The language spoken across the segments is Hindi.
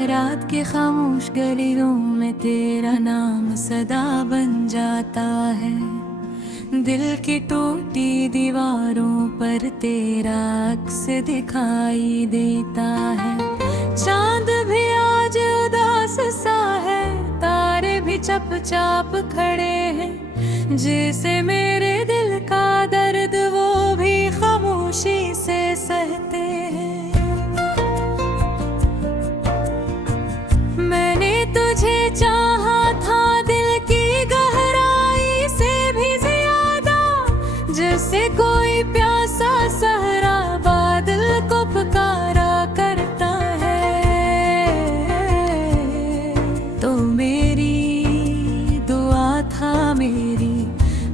रात के खामोश गलियों में तेरा नाम सदा बन जाता है। दिल की टूटी दीवारों पर तेरा अक्स दिखाई देता है। चांद भी आज उदास सा है, तारे भी चुपचाप खड़े हैं। जैसे मेरे दिल का दर्द वो भी खामोशी से सहते हैं। मैंने तुझे चाहा था दिल की गहराई से भी ज्यादा, जैसे कोई प्यासा सहरा बादल को पुकारा करता है। तो मेरी दुआ था, मेरी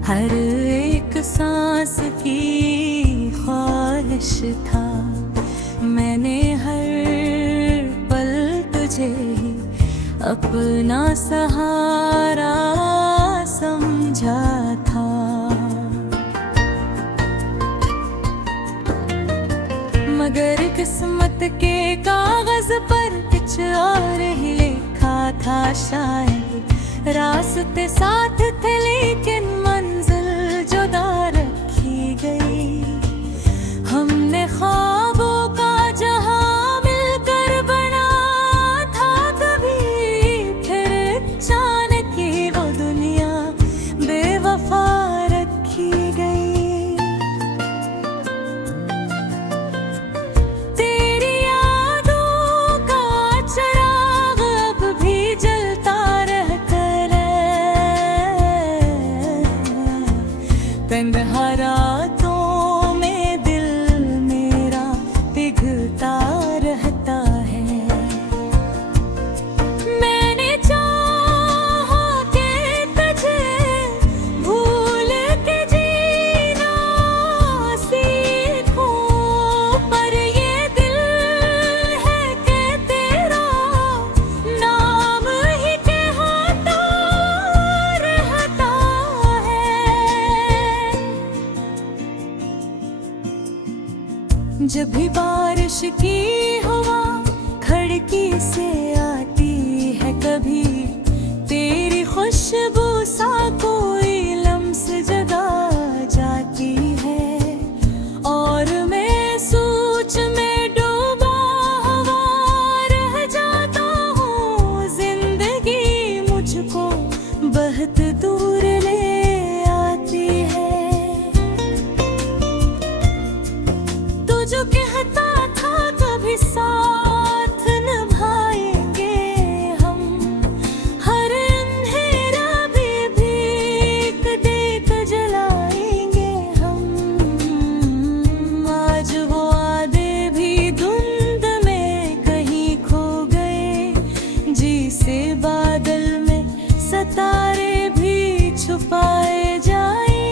हर एक सांस की ख्वाहिश था। मैंने हर पल तुझे ही अपना सहारा समझा था। मगर किस्मत के कागज पर कुछ और ही लिखा था शायद। रास्ते साथ थे लेकिन मंजिल जुदा रखी गई। हमने ख्वाबों का जहां मिलकर बना था कभी, फिर अचानक ही वो दुनिया बेवफा रखी गई। तेरी यादों का चिराग अब भी जलता रहकर तन्हा रातों में दिल मेरा पिघलता रहता है। मैंने चाहा कि तुझे भूल के जीना सीखूं, पर ये दिल है कि तेरा नाम ही कहता रहता है। जब भी बारिश की हवा खिड़की से आती है, कभी तेरी खुशबू सा कोई लम्स जगा जाती है। और मैं सोच में डूबा हुआ रह जाता हूँ। जिंदगी मुझको बहुत दूर ले आती है। तू जो कहता था कभी साथ निभाएंगे हम, हर अंधेरा भी भीख देख जलाएंगे हम। आज वो वादे भी धुंध में कहीं खो गए। जी से बादल में सितारे भी छुपाए जाए।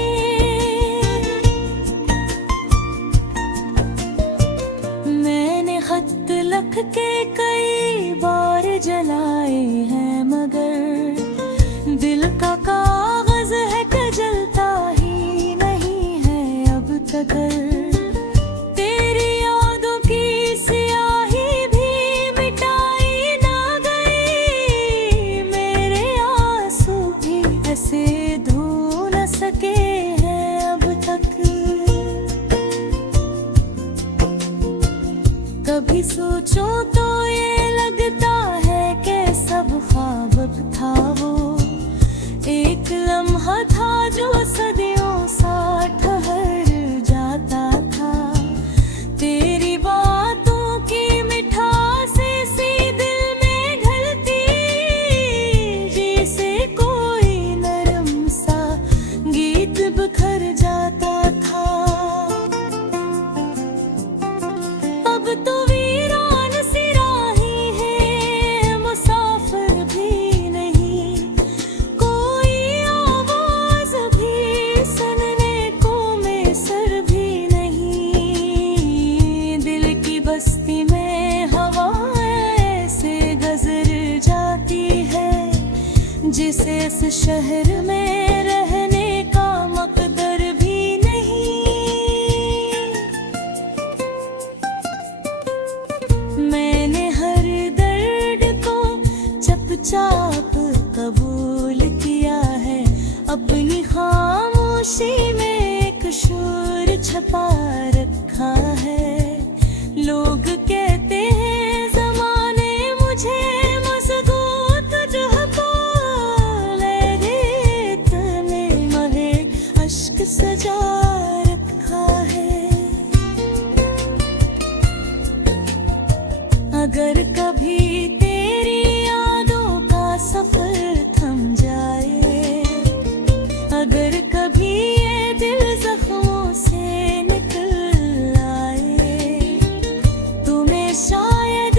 मैंने खत लिख के कई बार जलाए हैं, मगर दिल का कागज है कि जलता ही नहीं है अब तक। तेरी यादों की स्याही भी मिटाई ना गई। मेरे आंसू भी ऐसे धो न सके हैं अब तक। कभी सोचो तो ये लगता है कि सब ख्वाब था वो। एक लम्हा था जो सदियों सा ठहर जाता शोर छपा रखा है। लोग कहते हैं जमाने मुझे मजबूत रहता, मेरे इतने महे अश्क सजा रखा है। अगर कभी तेरी यादों का सफर थम जाए, अगर कभी ये दिल जख्मों से निकल आए, तुम्हें शायद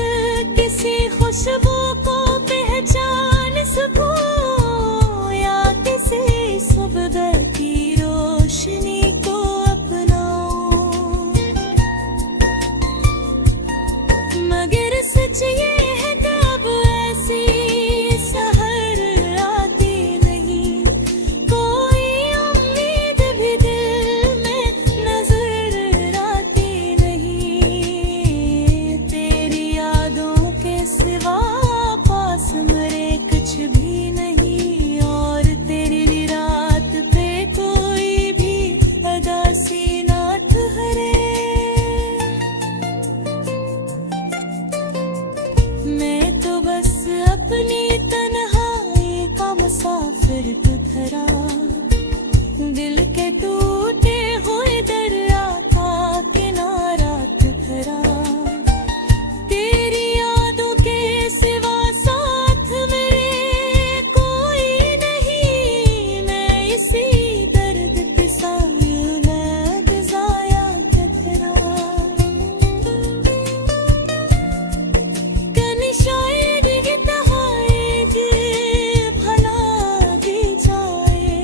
किसी खुशबू को पहचान सकूं, या किसी सुबह की रोशनी को अपनाऊं। मगर सच ये है कि अब ऐसी सहर आती नहीं, कोई उम्मीद भी दिल में नजर आती नहीं। तेरी यादों के सिवा पास मेरे कुछ भी नहीं, और तेरी रात पे कोई भी अदा सी ना ठहरे। मैं तो बस अपनी तन्हाई का मुसाफिर ठहरा, दिल के टूटे हुए दरिया का किनारा ठहरा। तेरी यादों के सिवा साथ मेरे कोई नहीं, मैं इसी दर्द पे सालूं गुजाया ठहरा। कनी शायद ये तहाएगी भला दी जाए,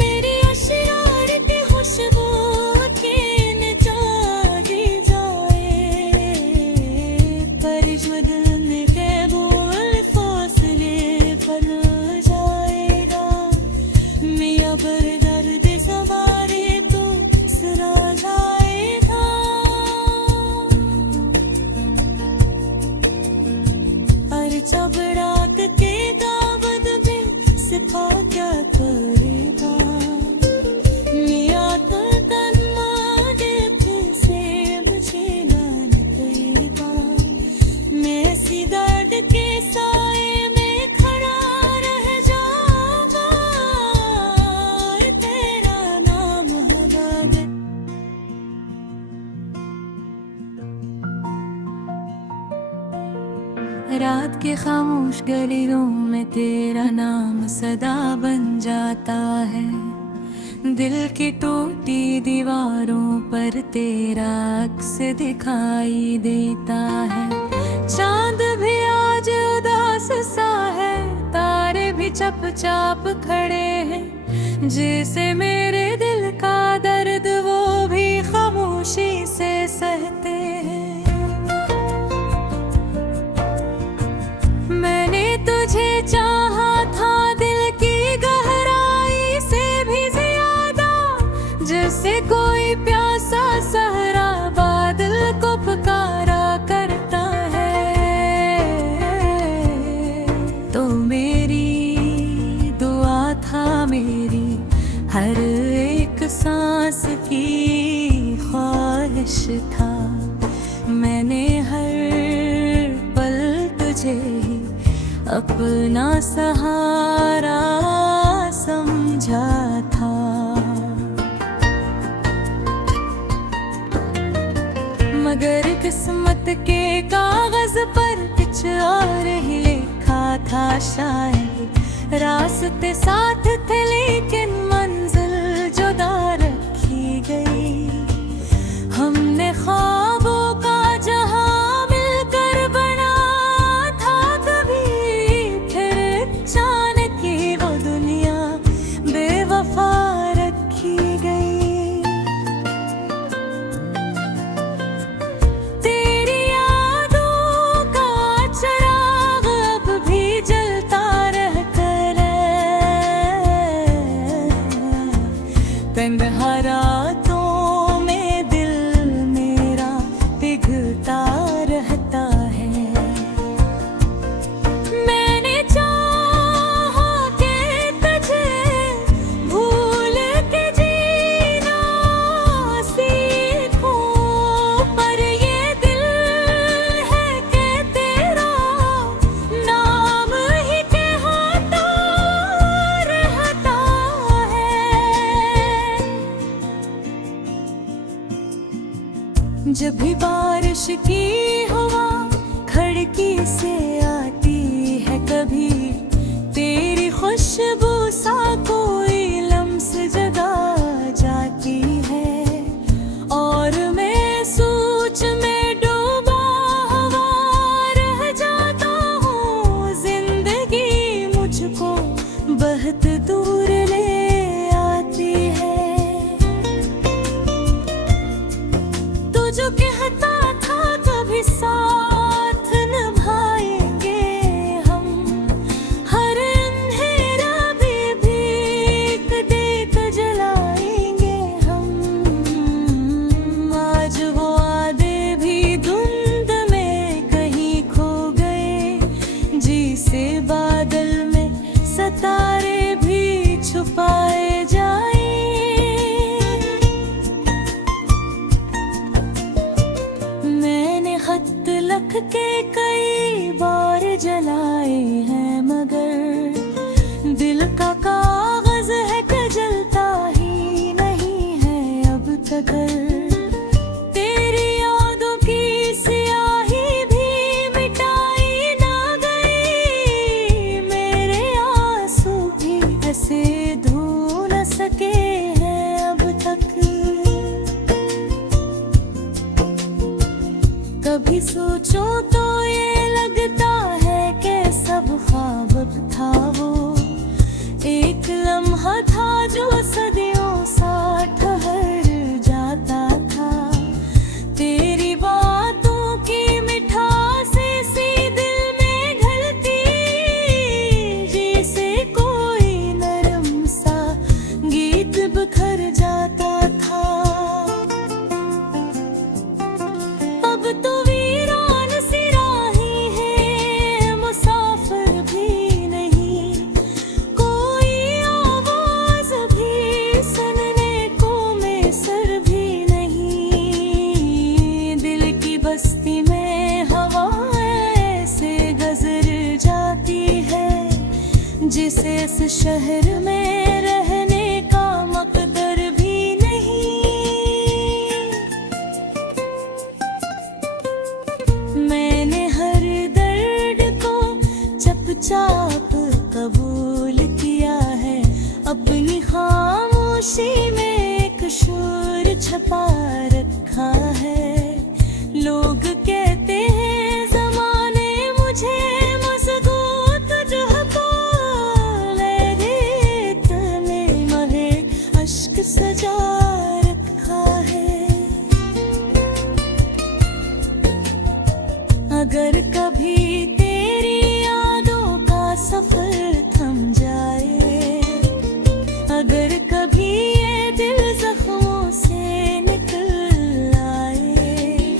मेरे अशरार की खुशबू की निजात दी जाए। पर जो दिल के बोल फासले पर जाएगा, मियां पर दर्द सवारे तो सरा जाएगा। और जब रात के दावत में सिपा क्या करेगा, मियां तो तन मांगे फिर से मुझे ना निकलेगा। मैं इसी दर्द के साए में खड़ा रह जाऊंगा, और तेरा नाम हलाल। रात के खामोश गलियों में तेरा नाम सदा बन जाता है, दिल की टूटी दीवारों पर तेरा अक्स दिखाई देता है। चांद भी आज उदास सा है, तारे भी चुपचाप खड़े हैं, जैसे मेरे दिल का दर्द वो भी खामोशी से सहते हैं। मैंने तुझे चाहा था दिल की गहराई से भी ज्यादा, जैसे कोई प्यासा सहरा बादल को पुकारा करता है। तो मेरी दुआ था, मेरी हर एक सांस की ख्वाहिश था, मैंने हर पल तुझे ही अपना सहारा समझा था। मगर किस्मत के कागज पर कुछ और ही लिखा था शायद, रास्ते साथ थे लेकिन मंजिल जुदा रखी गई। हमने ख्वाबों का जहां मिलकर बना था कभी, फिर अचानक ही वो दुनिया बेवफा रखी गई। तेरी यादों का चिराग अब भी जलता रहकर जब भी बारिश की हवा खिड़की से आती है, कभी तेरी खुशबू सा कोई लम्स जगा जाती है, और मैं सोच में डूबा हुआ रह जाता हूँ। जिंदगी मुझको बहुत दूर ले आती है। तो जो कहता था कभी साथ निभाएंगे हम, हर अंधेरा भी भीख देख जलाएंगे हम। आज वो वादे भी धुंध में कहीं खो गए, जिसे बादल में सितारे भी छुपाए जाए। मैंने खत लिख के कई बार जलाए हैं, मगर दिल का कागज है कि जलता ही नहीं है अब तक। तेरी यादों की स्याही भी मिटाई ना गई, मेरे आंसू भी ऐसे धो न सके हैं अब तक। कभी सोचो तो ये लगता है कि सब ख्वाब था वो, एक लम्हा था जो सदियों सा ठहर जाता था। तेरी बातों की मिठास सी दिल में घुलती, जैसे कोई नरम सा गीत बिखर जाता था। अब तो वीरान सी राहें हैं, मुसाफिर भी नहीं, कोई आवाज भी सुनने को मैसर भी नहीं। दिल की बस्ती में हवाएं ऐसे गुजर जाती है, जिसे इस शहर में रहने का मकदर भी नहीं। मैंने हर दर्द को चुपचाप कबूल किया है, अपनी खामोशी में एक शोर छुपा रखा है। लोग कहते हैं ज़माने मुझे मज़बूत तुझको, मेरे इतने महे अश्क सजा रखा है। अगर कभी तेरी यादों का सफर थम जाए, अगर कभी ये दिल जख्मों से निकल आए,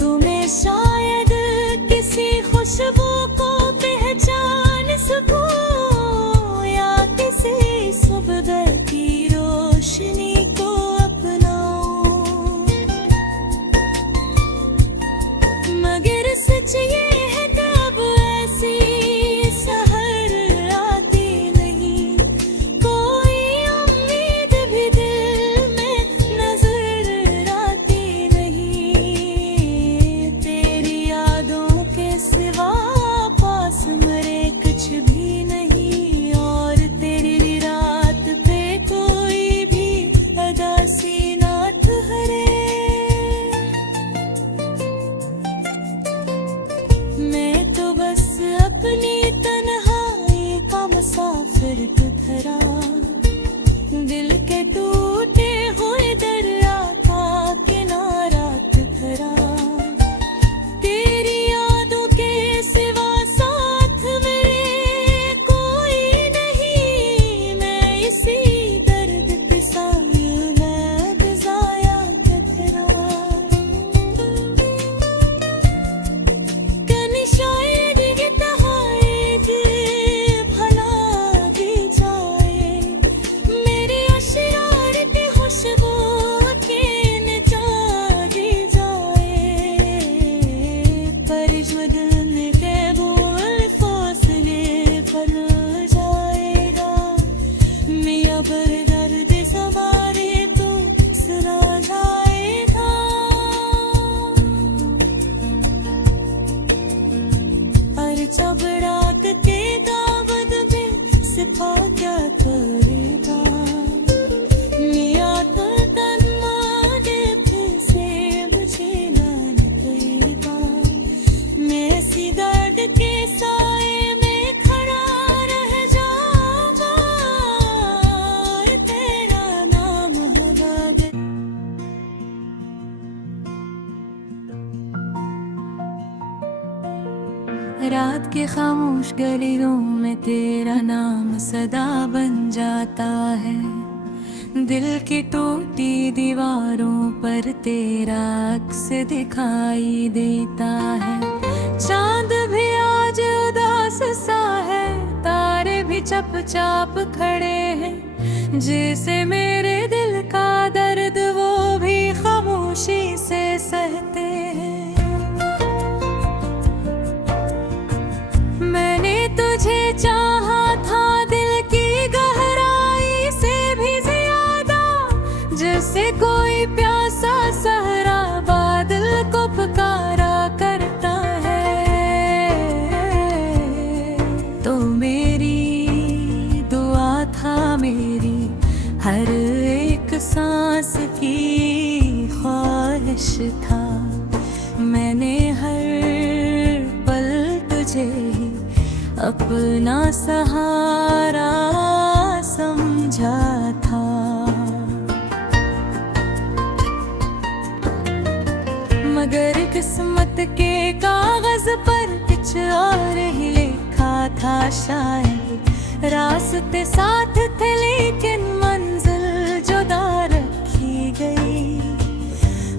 तुम्हें शायद किसी खुशबू को पहचान सकूं, या किसी सुबह की रोशनी को अपनाऊं। मगर सच ये है कि अब ऐसी सहर आती नहीं, कोई उम्मीद भी दिल में नजर आती नहीं। तेरी यादों के सिवा पास मेरे कुछ भी नहीं, और तेरी रात पे कोई भी अदासी ना ठहरे। मैं तो बस अपनी तन्हाई का मुसाफिर ठहरा, दिल के टूटे हुए दरिया का किनारा ठहरा। तेरी यादों के सिवा साथ मेरे कोई नहीं, मैं इसी दर्द पे साल गुजाया ठहरा। कनी शायद ये तहाईद भला दी जाए, मेरे अशरार रात के खामोश गलियों में तेरा नाम सदा बन जाता है। दिल की टूटी दीवारों पर तेरा अक्स दिखाई देता है। चांद भी आज उदास सा है, तारे भी चुपचाप खड़े हैं। जैसे मेरे दिल का दर्द वो भी खामोशी से सहते हैं। मैंने तुझे चाहा था दिल की गहराई से भी ज्यादा, जैसे कोई प्यासा सहरा बादल को पुकारा करता है। तो मेरी दुआ था, मेरी हर एक सांस की ख्वाहिश था। मैंने हर पल तुझे ही अपना सहारा समझा था। मगर किस्मत के कागज पर कुछ और ही लिखा था शायद। रास्ते साथ थे लेकिन मंजिल जुदा रखी गई।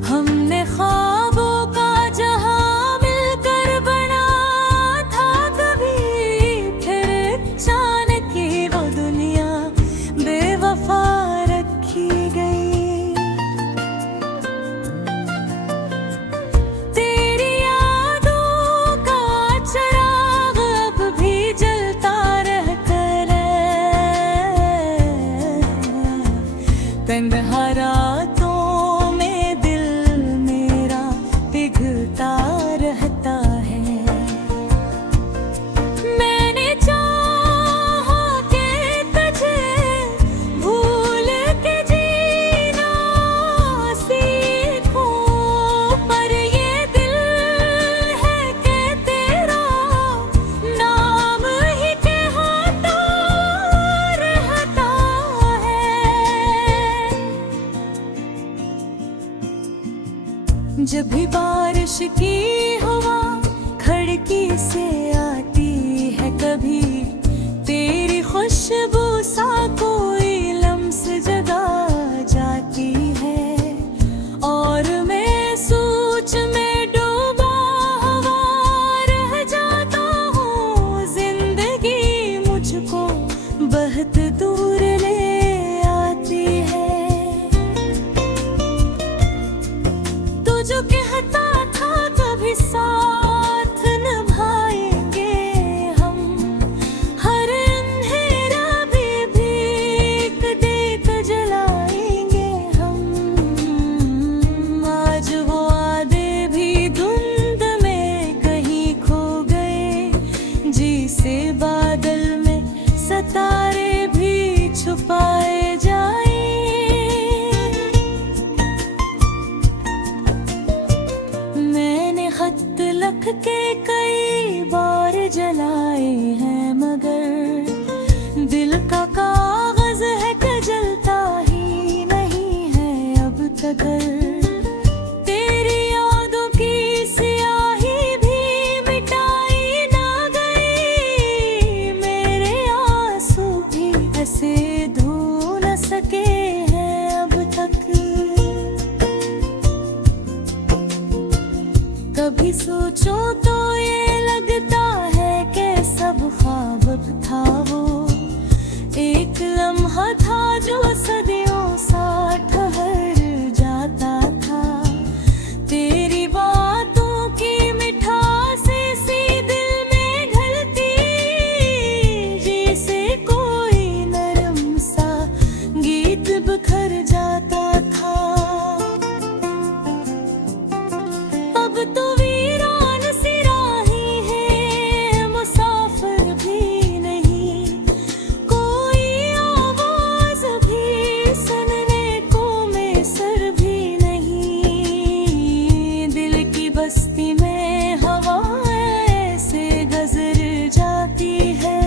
हमने ख्वाबों का जहां मिलकर बना था कभी, फिर अचानक ही वो दुनिया बेवफा रखी गई। तेरी यादों का चिराग अब भी जलता रहता है। तन्हा रातों में दिल मेरा पिघलता रहता है। मैंने चाहा कि तुझे भूल के जीना सीखूं, पर ये दिल है कि तेरा नाम ही कहता रहता है। जब भी बारिश की हवा खिड़की से आती है, कभी तेरी खुशबू सा कोई लम्स जगा जाती है। और मैं सोच में डूबा हुआ रह जाता हूँ। जिंदगी मुझको बहुत दूर ले आती है। तू जो कहता था कभी साथ निभाएंगे हम, हर अंधेरा भी भीख देख जलाएंगे हम। आज वो वादे भी धुंध में कहीं खो गए, जिसे बादल में सितारे भी छुपाए जाए। मैंने खत लिख के कई बार जलाए हैं, मगर दिल का कागज है कि जलता ही नहीं है अब तक। तेरी यादों की स्याही भी मिटाई ना गई। मेरे आंसू भी ऐसे धो न सके हैं अब तक। कभी सोचो तो ये लगता है कि सब ख्वाब था वो। एक लम्हा था जो सदियों सा ठहर जाता था। तेरी बातों की मिठास सी दिल में घुलती, जैसे कोई नरम सा गीत बिखर जाता था। अब तो वीरान सी राहें हैं, मुसाफिर भी नहीं। कोई आवाज भी सुनने को मैसर भी नहीं। दिल की बस्ती में हवाएं से गुजर जाती है,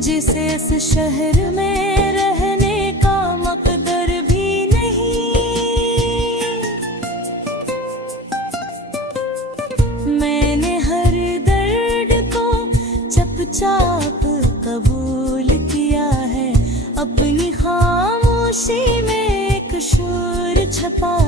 जिसे इस शहर में रहने का मकदर भी नहीं। मैंने हर दर्द पाओ